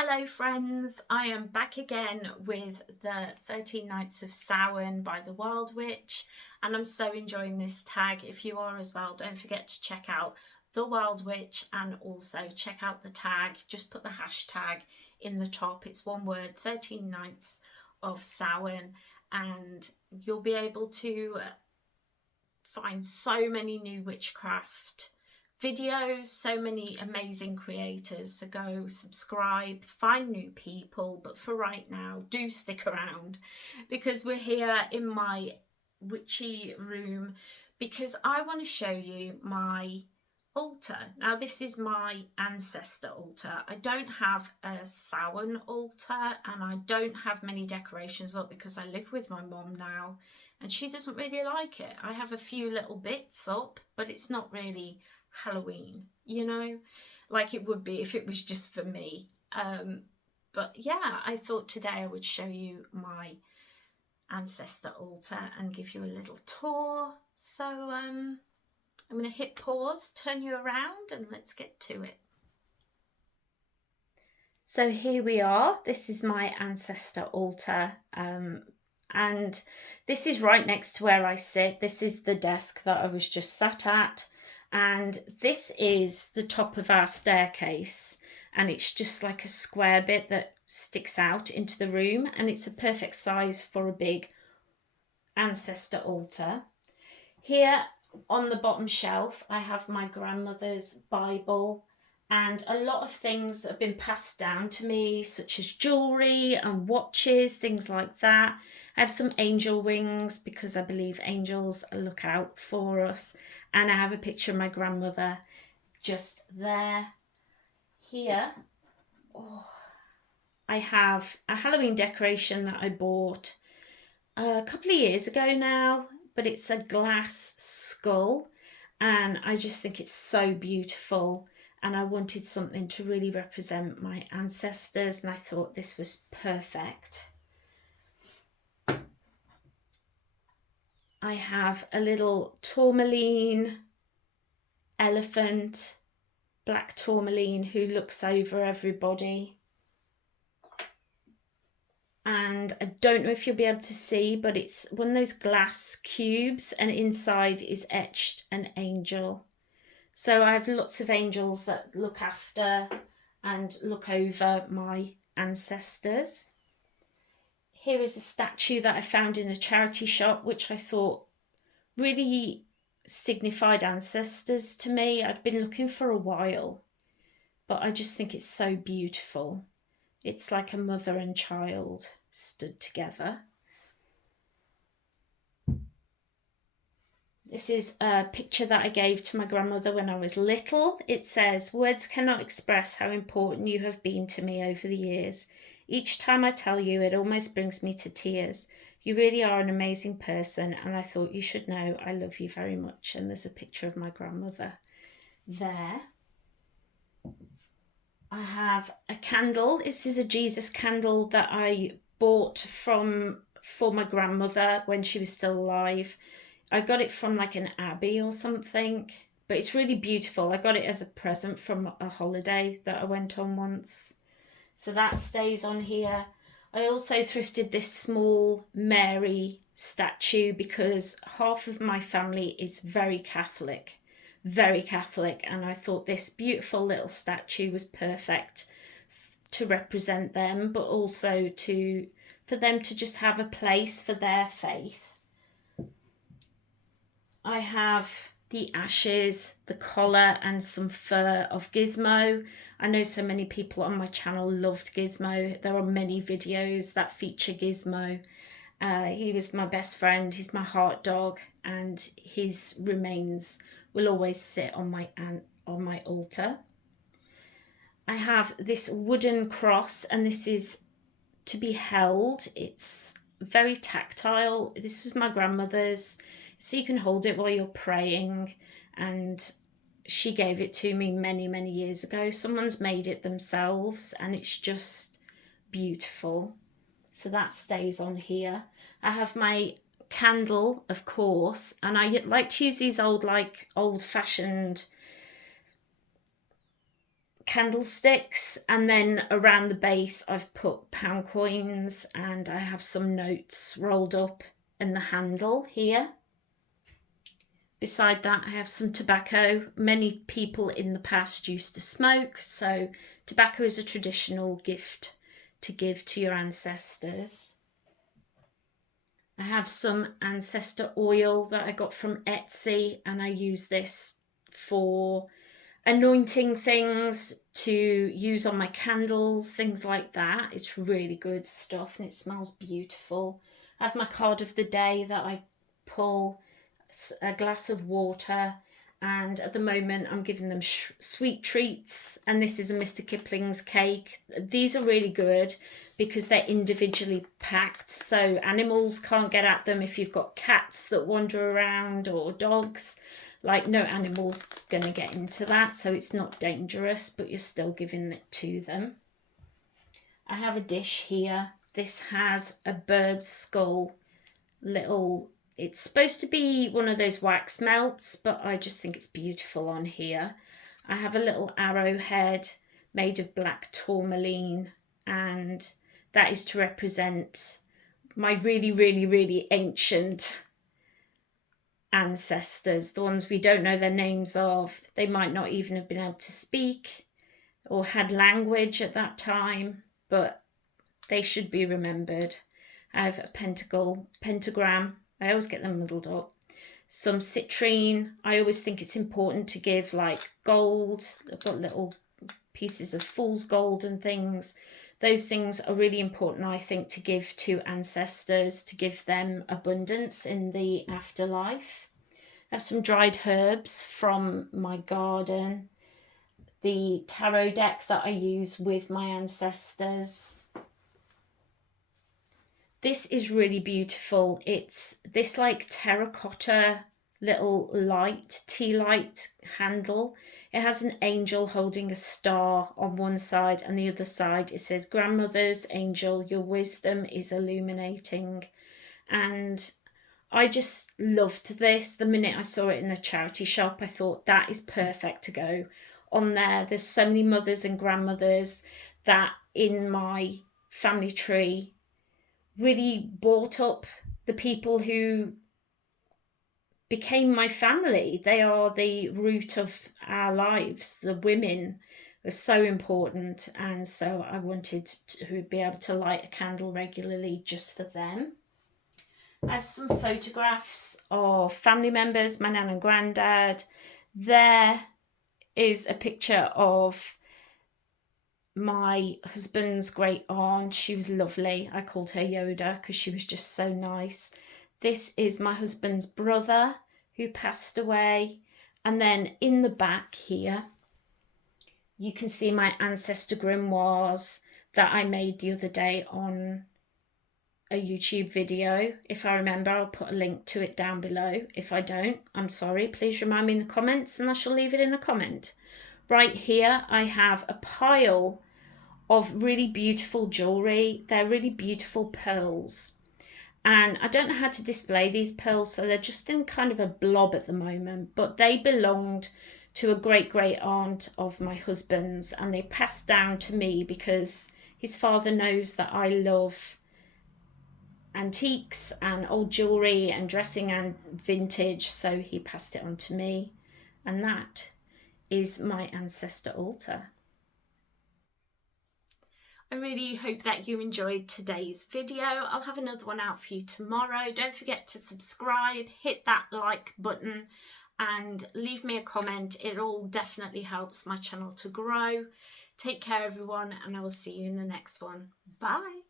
Hello friends, I am back again with the 13 Nights of Samhain by the Wild Witch, and I'm so enjoying this tag. If you are as well, don't forget to check out the Wild Witch and also check out the tag. Just put the hashtag in the top, it's one word, 13 Nights of Samhain, and you'll be able to find so many new witchcraft videos, so many amazing creators. So go subscribe, find new people, but for right now do stick around because we're here in my witchy room because I want to show you my altar. Now this is my ancestor altar. I don't have a Samhain altar and I don't have many decorations up because I live with my mum now and she doesn't really like it. I have a few little bits up, but it's not really Halloween, you know, like it would be if it was just for me. But yeah, I thought today I would show you my ancestor altar and give you a little tour. So I'm going to hit pause, turn you around, and let's get to it. So here we are. This is my ancestor altar, and this is right next to where I sit. This is the desk that I was just sat at. And this is the top of our staircase, and it's just like a square bit that sticks out into the room, and it's a perfect size for a big ancestor altar. Here on the bottom shelf I have my grandmother's Bible and a lot of things that have been passed down to me, such as jewellery and watches, things like that. I have some angel wings because I believe angels look out for us. And I have a picture of my grandmother just there. Here, I have a Halloween decoration that I bought a couple of years ago now, but it's a glass skull and I just think it's so beautiful. And I wanted something to really represent my ancestors, and I thought this was perfect. I have a little tourmaline elephant, black tourmaline, who looks over everybody. And I don't know if you'll be able to see, but it's one of those glass cubes, and inside is etched an angel. So I have lots of angels that look after and look over my ancestors. Here is a statue that I found in a charity shop, which I thought really signified ancestors to me. I'd been looking for a while, but I just think it's so beautiful. It's like a mother and child stood together. This is a picture that I gave to my grandmother when I was little. It says, "Words cannot express how important you have been to me over the years. Each time I tell you, it almost brings me to tears. You really are an amazing person, and I thought you should know I love you very much." And there's a picture of my grandmother there. I have a candle. This is a Jesus candle that I bought for my grandmother when she was still alive. I got it from like an abbey or something, but it's really beautiful. I got it as a present from a holiday that I went on once. So that stays on here. I also thrifted this small Mary statue because half of my family is very Catholic, and I thought this beautiful little statue was perfect to represent them, but also for them to just have a place for their faith. I have the ashes, the collar and some fur of Gizmo. I know so many people on my channel loved Gizmo. There are many videos that feature Gizmo. He was my best friend, he's my heart dog, and his remains will always sit on my altar. I have this wooden cross, and this is to be held. It's very tactile. This was my grandmother's, so you can hold it while you're praying, and she gave it to me many years ago. Someone's made it themselves and it's just beautiful. So that stays on here. I have my candle, of course, and I like to use these old-fashioned candlesticks, and then around the base I've put pound coins, and I have some notes rolled up in the handle here. Beside that, I have some tobacco. Many people in the past used to smoke, so tobacco is a traditional gift to give to your ancestors. I have some ancestor oil that I got from Etsy, and I use this for anointing things, to use on my candles, things like that. It's really good stuff and it smells beautiful. I have my card of the day that I pull, a glass of water, and at the moment I'm giving them sweet treats, and this is a Mr. Kipling's cake. These are really good because they're individually packed, so animals can't get at them. If you've got cats that wander around or dogs, like, no animal's gonna get into that, so it's not dangerous, but you're still giving it to them. I have a dish here. This has a bird skull little, it's supposed to be one of those wax melts, but I just think it's beautiful on here. I have a little arrowhead made of black tourmaline, and that is to represent my really, really, really ancient ancestors, the ones we don't know their names of. They might not even have been able to speak or had language at that time, but they should be remembered. I have a pentagram. I always get them muddled up. Some citrine. I always think it's important to give, like, gold. I've got little pieces of fool's gold and things. Those things are really important, I think, to give to ancestors, to give them abundance in the afterlife. I have some dried herbs from my garden. The tarot deck that I use with my ancestors. This is really beautiful. It's this like terracotta little light, tea light handle. It has an angel holding a star on one side, and the other side it says, "Grandmother's angel, your wisdom is illuminating." And I just loved this. The minute I saw it in a charity shop, I thought that is perfect to go on there. There's so many mothers and grandmothers that in my family tree really brought up the people who became my family. They are the root of our lives. The women are so important, and so I wanted to be able to light a candle regularly just for them. I have some photographs of family members, my nan and granddad. There is a picture of my husband's great aunt. She was lovely. I called her Yoda because she was just so nice. This is my husband's brother who passed away. And then in the back here, you can see my ancestor grimoires that I made the other day on a YouTube video. If I remember, I'll put a link to it down below. If I don't, I'm sorry. Please remind me in the comments and I shall leave it in a comment. Right here, I have a pile of really beautiful jewellery. They're really beautiful pearls. And I don't know how to display these pearls, so they're just in kind of a blob at the moment. But they belonged to a great-great aunt of my husband's, and they passed down to me because his father knows that I love antiques and old jewellery and dressing and vintage, so he passed it on to me. And that is my Ancestor Altar. I really hope that you enjoyed today's video. I'll have another one out for you tomorrow. Don't forget to subscribe, hit that like button and leave me a comment. It all definitely helps my channel to grow. Take care everyone, and I will see you in the next one. Bye.